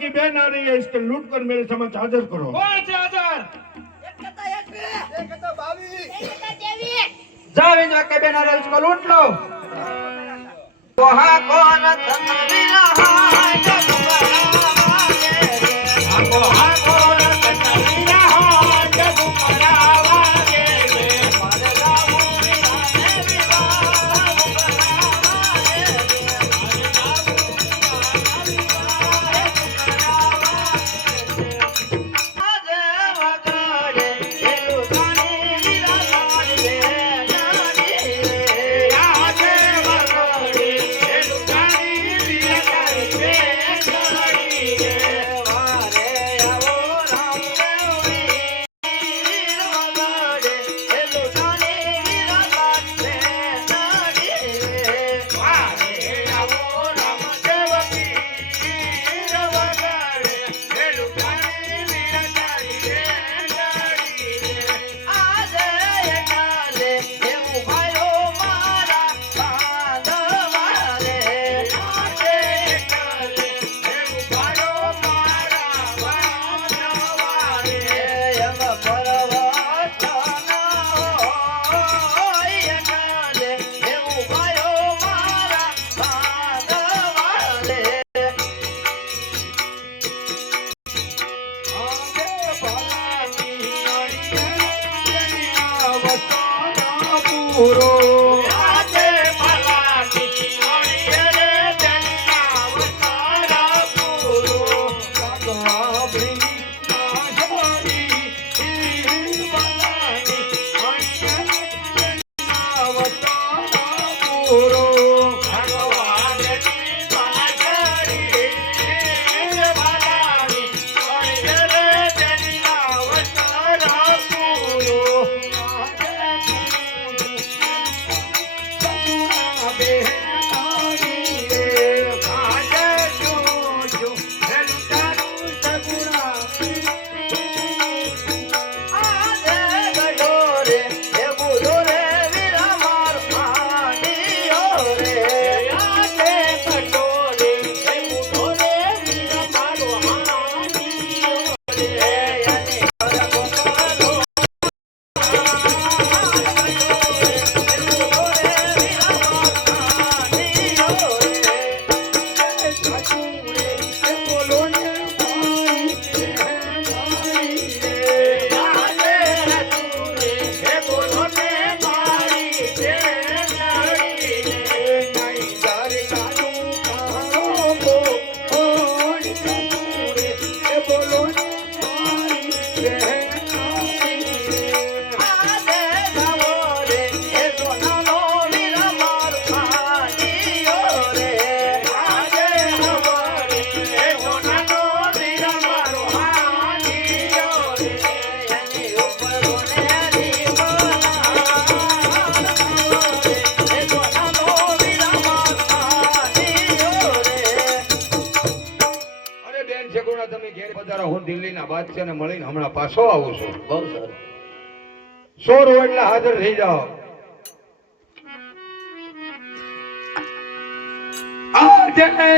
की बहन आ रही है, इसके लूट कर मेरे समक्ष हाजिर करो। कौन से हाजर? जाओ इन के बहन आ रही है, इसको लूट लो। वहाँ कौन तनवीरा है जब करावागे रे, वहाँ कौन तनवीरा है जब करावागे रे, मरदा मुरीरा ने विवाह करावागे रे, मरदा હું દિલ્હીના બાદશાહને મળીને હમણાં પાછો આવું છું. બહુ સારું. 100 એટલે હાજર થઈ જાઓ. આજે કરે